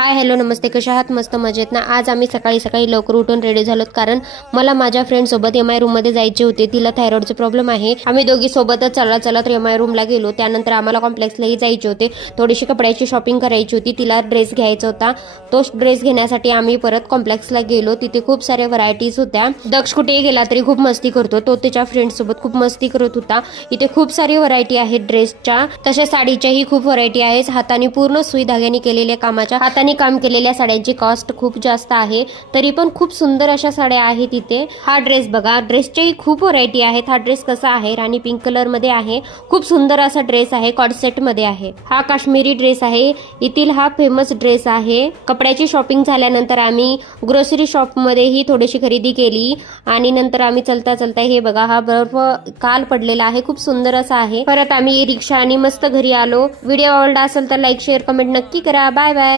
Hi hello नमस्ते, कशा आहात? मस्त मजेत ना. आज आम्ही सकाळी सकाळी लवकर उठून रेडी झालोत, कारण मला माझ्या फ्रेंड सोबत एम आय रूम मध्ये जायचे होते. तिला थायरॉइडचे प्रॉब्लेम आहे. आम्ही दोघी सोबतच चलत चलत एम आय रूमला गेलो. त्यानंतर आम्हाला कॉम्प्लेक्सलाही जायचे होते. थोडीशी कपड्याची शॉपिंग करायची होती. तिला ड्रेस घ्यायचा होता. तो ड्रेस घेण्यासाठी आम्ही परत कॉम्प्लेक्सला गेलो. तिथे खूप साऱ्या व्हरायटीज होत्या. दक्ष कुठेही गेला तरी खूप मस्ती करतो. तो त्याच्या फ्रेंड सोबत खूप मस्ती करत होता. इथे खूप सारी व्हरायटी आहेत ड्रेसच्या, तसेच साडीच्याही खूप व्हरायटी आहे. हाताने पूर्ण सुई धाग्याने केलेल्या कामाच्या, हाताने काम केलेल्या साड्यांची कॉस्ट खूप जास्त आहे, तरी पण खूप सुंदर अशा साड्या आहेत इथे. हा ड्रेस बघा, ड्रेसच्याही खूप व्हरायटी आहेत. हा ड्रेस कसा आहे? राणी पिंक कलर मध्ये आहे. खूप सुंदर असा ड्रेस आहे. कॉर्ड सेट मध्ये आहे. हा काश्मीरी ड्रेस आहे. इथील हा फेमस ड्रेस आहे. कपड्याची शॉपिंग झाल्यानंतर आम्ही ग्रोसरी शॉप मध्येही थोडीशी खरेदी केली आणि नंतर आम्ही चलता चलता, हे बघा, हा बर्फ काल पडलेला आहे. खूप सुंदर असा आहे. परत आम्ही रिक्षा आणि मस्त घरी आलो. व्हिडिओ आवडला असेल तर लाईक शेअर कमेंट नक्की करा. Bye bye.